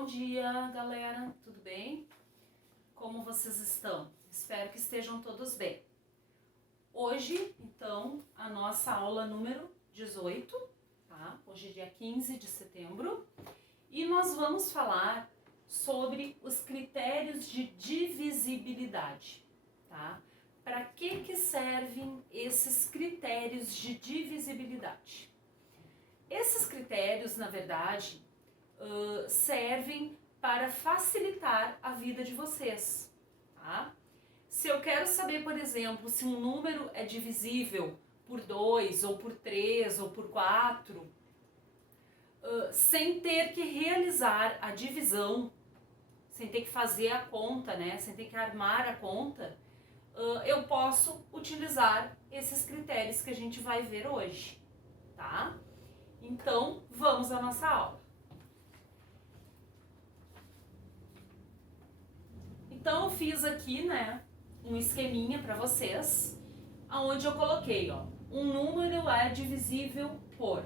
Bom dia, galera, tudo bem? Como vocês estão? Espero que estejam todos bem. Hoje, então, a nossa aula número 18, tá? Hoje é dia 15 de setembro e nós vamos falar sobre os critérios de divisibilidade, tá? Para que servem esses critérios de divisibilidade? Esses critérios, na verdade, servem para facilitar a vida de vocês, tá? Se eu quero saber, por exemplo, se um número é divisível por 2, ou por 3, ou por 4, sem ter que realizar a divisão, sem ter que fazer a conta, né? Sem ter que armar a conta, eu posso utilizar esses critérios que a gente vai ver hoje, tá? Então, vamos à nossa aula. Então, eu fiz aqui, né, um esqueminha para vocês, onde eu coloquei, ó, um número é divisível por...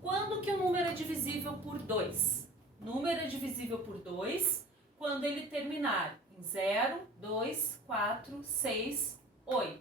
Quando que o número é divisível por 2? Número é divisível por 2 quando ele terminar em 0, 2, 4, 6, 8.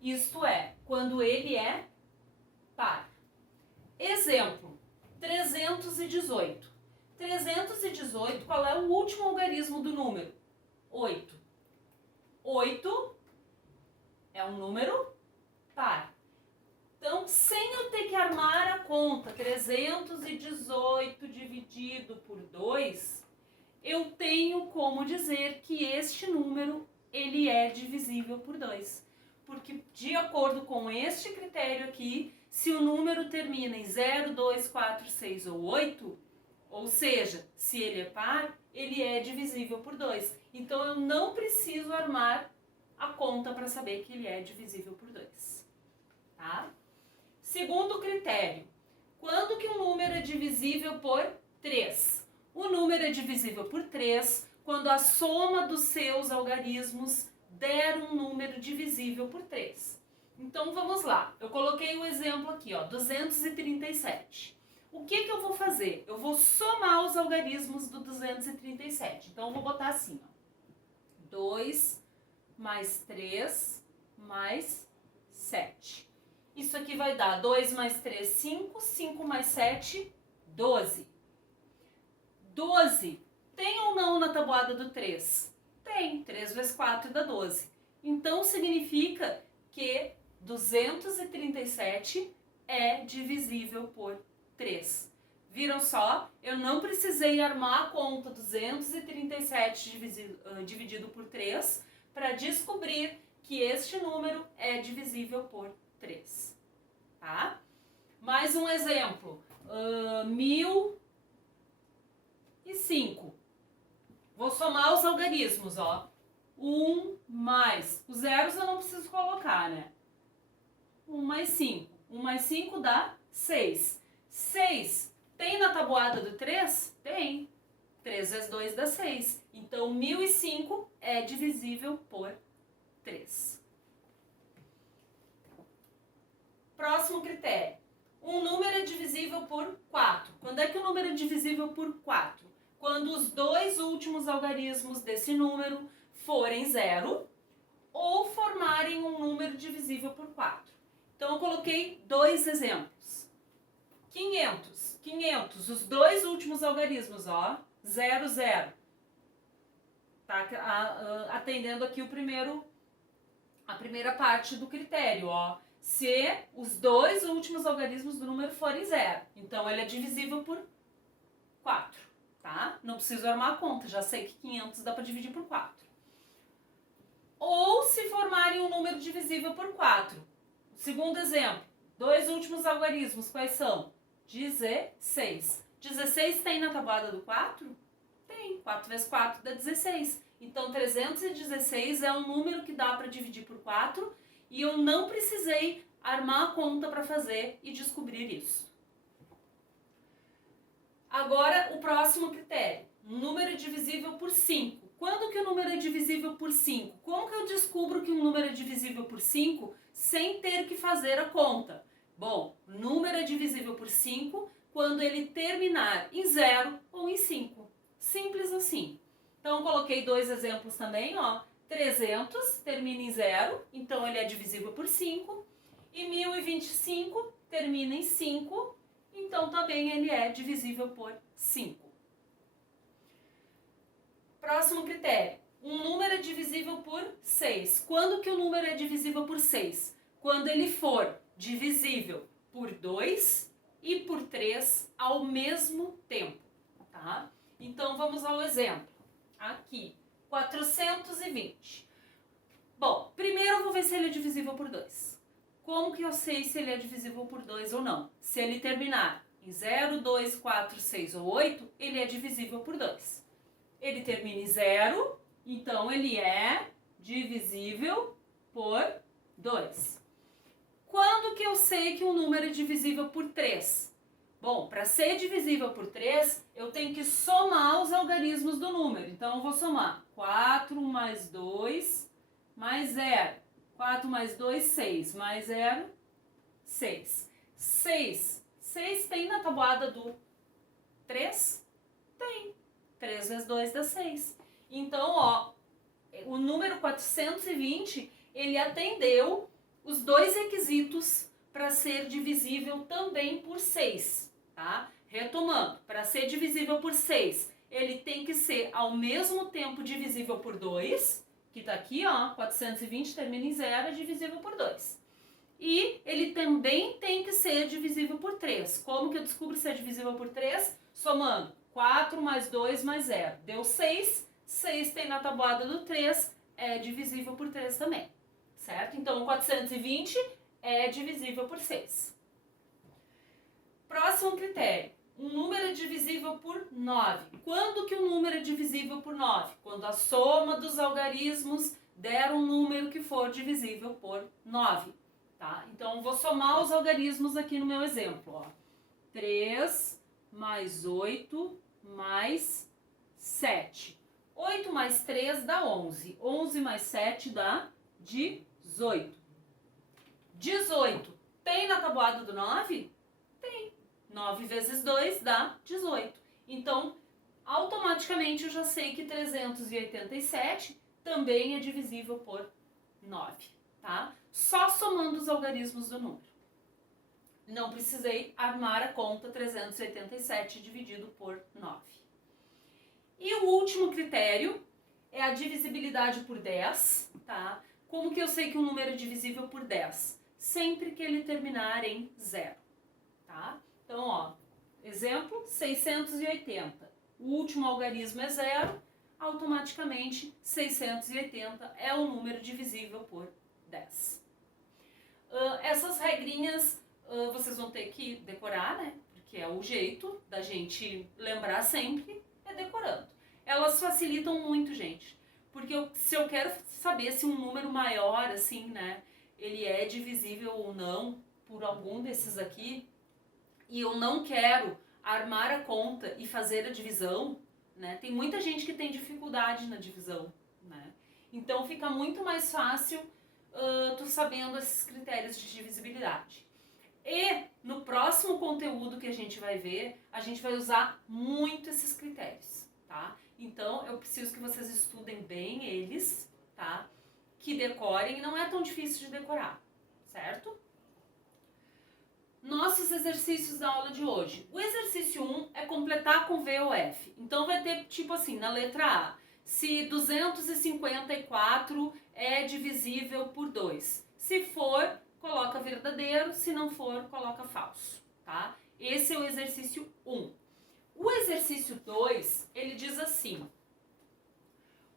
Isto é, quando ele é par. Exemplo, 318. 318, qual é o último algarismo do número? 8. 8 é um número par. Então, sem eu ter que armar a conta, 318 dividido por 2, eu tenho como dizer que este número ele é divisível por 2. Porque, de acordo com este critério aqui, se o número termina em 0, 2, 4, 6 ou 8, ou seja, se ele é par, ele é divisível por 2. Então, eu não preciso armar a conta para saber que ele é divisível por 2. Tá? Segundo critério, quando que um número é divisível por 3? O número é divisível por 3 quando a soma dos seus algarismos der um número divisível por 3. Então, vamos lá. Eu coloquei o exemplo aqui, ó, 237. O que eu vou fazer? Eu vou somar os algarismos do 237. Então, eu vou botar assim, ó. 2 mais 3 mais 7. Isso aqui vai dar 2 mais 3, 5. 5 mais 7, 12. 12. Tem ou não na tabuada do 3? Tem. 3 vezes 4 dá 12. Então, significa que 237 é divisível por 3. Viram só? Eu não precisei armar a conta 237 dividido por 3 para descobrir que este número é divisível por 3. Tá? Mais um exemplo. 1005. Vou somar os algarismos, ó. 1 mais... Os zeros eu não preciso colocar, né? 1 mais 5. 1 mais 5 dá 6. 6 tem na tabuada do 3? Tem. 3 vezes 2 dá 6. Então, 1005 é divisível por 3. Próximo critério. Um número é divisível por 4. Quando é que o número é divisível por 4? Quando os dois últimos algarismos desse número forem 0 ou formarem um número divisível por 4. Então, eu coloquei dois exemplos. 500. 500, os dois últimos algarismos, ó, 0, 0. Tá atendendo aqui a primeira parte do critério, ó. Se os dois últimos algarismos do número forem 0. Então, ele é divisível por 4, tá? Não preciso armar a conta, já sei que 500 dá para dividir por 4. Ou se formarem um número divisível por 4. Segundo exemplo, dois últimos algarismos, quais são? 16. 16 tem na tabuada do 4? Tem. 4 vezes 4 dá 16. Então, 316 é um número que dá para dividir por 4 e eu não precisei armar a conta para fazer e descobrir isso. Agora, o próximo critério. Um número é divisível por 5. Quando que o número é divisível por 5? Como que eu descubro que um número é divisível por 5 sem ter que fazer a conta? Bom, o número é divisível por 5 quando ele terminar em 0 ou em 5. Simples assim. Então, coloquei dois exemplos também, ó. 300 termina em 0, então ele é divisível por 5. E 1025 termina em 5, então também ele é divisível por 5. Próximo critério. Um número é divisível por 6. Quando que o número é divisível por 6? Quando ele for divisível por 2 e por 3 ao mesmo tempo, tá? Então, vamos ao exemplo. Aqui, 420. Bom, primeiro eu vou ver se ele é divisível por 2. Como que eu sei se ele é divisível por 2 ou não? Se ele terminar em 0, 2, 4, 6 ou 8, ele é divisível por 2. Ele termina em 0, então ele é divisível por 2. Quando que eu sei que um número é divisível por 3? Bom, para ser divisível por 3, eu tenho que somar os algarismos do número. Então, eu vou somar 4 mais 2 mais 0. 4 mais 2, 6. Mais 0, 6. 6. 6 tem na tabuada do 3? Tem. 3 vezes 2 dá 6. Então, ó, o número 420, ele atendeu os dois requisitos para ser divisível também por 6, tá? Retomando, para ser divisível por 6, ele tem que ser ao mesmo tempo divisível por 2, que tá aqui, ó, 420 termina em 0, é divisível por 2. E ele também tem que ser divisível por 3. Como que eu descubro se é divisível por 3? Somando 4 mais 2 mais 0. Deu 6. 6 tem na tabuada do 3, é divisível por 3 também. Certo? Então, 420 é divisível por 6. Próximo critério. Um número é divisível por 9. Quando que um número é divisível por 9? Quando a soma dos algarismos der um número que for divisível por 9. Tá? Então, vou somar os algarismos aqui no meu exemplo. Ó. 3 mais 8 mais 7. 8 mais 3 dá 11. 11 mais 7 dá 18. 18 tem na tabuada do 9? Tem. 9 vezes 2 dá 18. Então, automaticamente eu já sei que 387 também é divisível por 9, tá? Só somando os algarismos do número. Não precisei armar a conta 387 dividido por 9. E o último critério é a divisibilidade por 10, tá? Como que eu sei que um número é divisível por 10? Sempre que ele terminar em 0, tá? Então, ó, exemplo, 680. O último algarismo é 0, automaticamente 680 é um número divisível por 10. Essas regrinhas vocês vão ter que decorar, né? Porque é o jeito da gente lembrar sempre, é decorando. Elas facilitam muito, gente. Porque se eu quero saber se um número maior, assim, né, ele é divisível ou não por algum desses aqui, e eu não quero armar a conta e fazer a divisão, né? Tem muita gente que tem dificuldade na divisão, né? Então fica muito mais fácil tu sabendo esses critérios de divisibilidade. E no próximo conteúdo que a gente vai ver, a gente vai usar muito esses critérios, tá? Então eu preciso que vocês estudem bem eles, tá? Que decorem, não é tão difícil de decorar, certo? Nossos exercícios da aula de hoje. O exercício 1 é completar com V ou F. Então vai ter tipo assim, na letra A, se 254 é divisível por 2. Se for, coloca verdadeiro, se não for, coloca falso, tá? Esse é o exercício 1. O exercício 2, ele diz assim: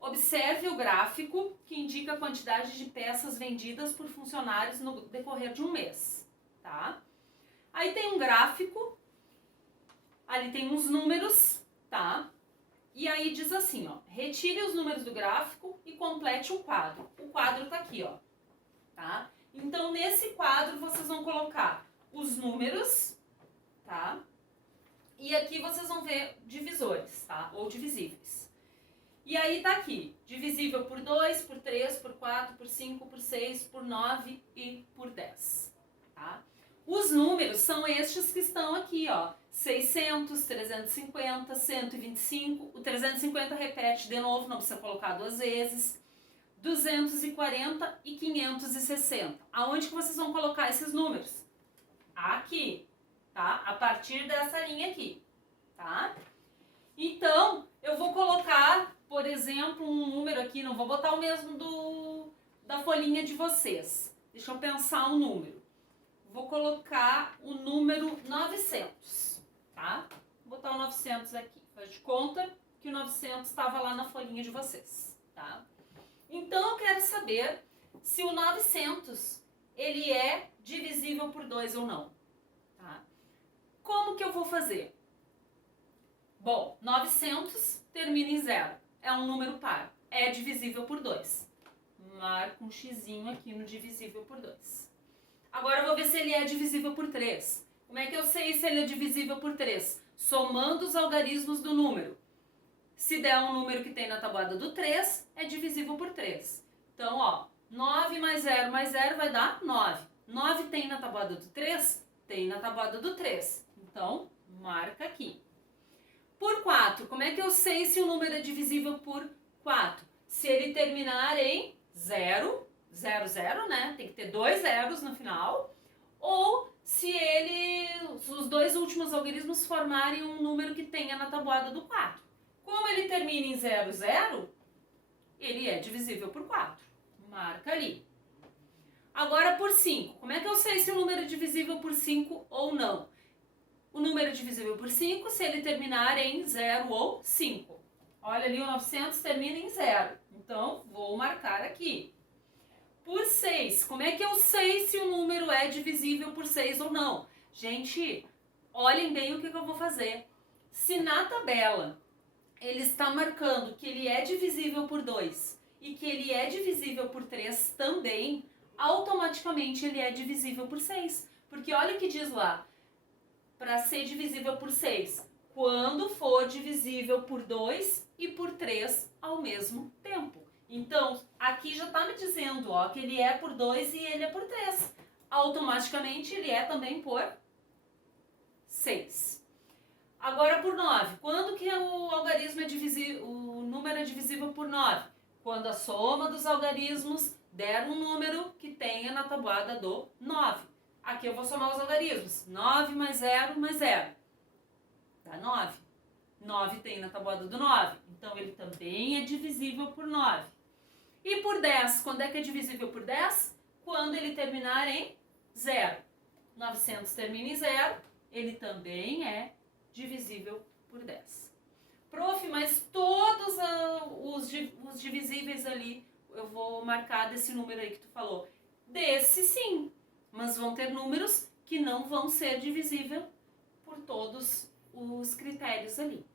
observe o gráfico que indica a quantidade de peças vendidas por funcionários no decorrer de um mês, tá? Aí tem um gráfico, ali tem uns números, tá? E aí diz assim, ó, retire os números do gráfico e complete um quadro. O quadro tá aqui, ó, tá? Então, nesse quadro, vocês vão colocar os números, tá? E aqui vocês vão ver divisores, tá? Ou divisíveis. E aí tá aqui, divisível por 2, por 3, por 4, por 5, por 6, por 9 e por 10, tá? Os números são estes que estão aqui, ó. 600, 350, 125. O 350 repete de novo, não precisa colocar duas vezes. 240 e 560. Aonde que vocês vão colocar esses números? Aqui, tá? A partir dessa linha aqui, tá? Então, eu vou colocar, por exemplo, um número aqui, não vou botar o mesmo da folhinha de vocês. Deixa eu pensar um número. Vou colocar o número 900, tá? Vou botar o 900 aqui. Faz de conta que o 900 estava lá na folhinha de vocês, tá? Então, eu quero saber se o 900, ele é divisível por 2 ou não, tá? Como que eu vou fazer? Bom, 900 termina em 0. É um número par. É divisível por 2. Marco um xizinho aqui no divisível por 2. Agora eu vou ver se ele é divisível por 3. Como é que eu sei se ele é divisível por 3? Somando os algarismos do número. Se der um número que tem na tabuada do 3, é divisível por 3. Então, ó, 9 mais 0 vai dar 9. 9 tem na tabuada do 3? Tem na tabuada do 3. Então, marca aqui. Por 4, como é que eu sei se o número é divisível por 4? Se ele terminar em 0, 0, 0, né? Tem que ter 2 zeros no final. Ou se os dois últimos algarismos formarem um número que tenha na tabuada do 4. Como ele termina em 0, 0, ele é divisível por 4. Marca ali. Agora por 5. Como é que eu sei se o número é divisível por 5 ou não? O número é divisível por 5 se ele terminar em 0 ou 5. Olha ali, o 900 termina em 0. Então, vou marcar aqui. Por 6. Como é que eu sei se o número é divisível por 6 ou não? Gente, olhem bem o que eu vou fazer. Se na tabela ele está marcando que ele é divisível por 2 e que ele é divisível por 3 também, automaticamente ele é divisível por 6. Porque olha o que diz lá. Para ser divisível por 6, quando for divisível por 2 e por 3 ao mesmo tempo. Então, aqui já está me dizendo, ó, que ele é por 2 e ele é por 3. Automaticamente ele é também por 6. Agora por 9. Quando que o algarismo é divisível, o número é divisível por 9? Quando a soma dos algarismos der um número que tenha na tabuada do 9. Aqui eu vou somar os algarismos. 9 mais 0 dá 9. 9 tem na tabuada do 9. Então, ele também é divisível por 9. E por 10, quando é que é divisível por 10? Quando ele terminar em 0. 900 termina em 0, ele também é divisível por 10. Prof, mas todos os divisíveis ali, eu vou marcar desse número aí que tu falou. Desse sim. Mas vão ter números que não vão ser divisíveis por todos os critérios ali,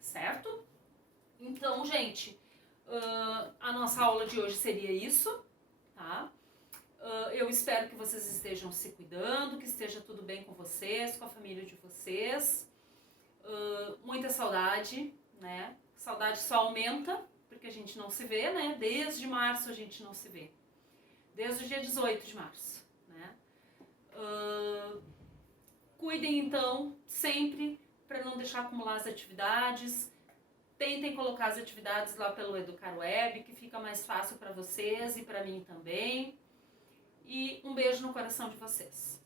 certo? Então, gente, a nossa aula de hoje seria isso, tá? Eu espero que vocês estejam se cuidando, que esteja tudo bem com vocês, com a família de vocês. Muita saudade, né? Saudade só aumenta, porque a gente não se vê, né? Desde março a gente não se vê. Desde o dia 18 de março. Cuidem então sempre para não deixar acumular as atividades. Tentem colocar as atividades lá pelo Educar Web, que fica mais fácil para vocês e para mim também. E um beijo no coração de vocês.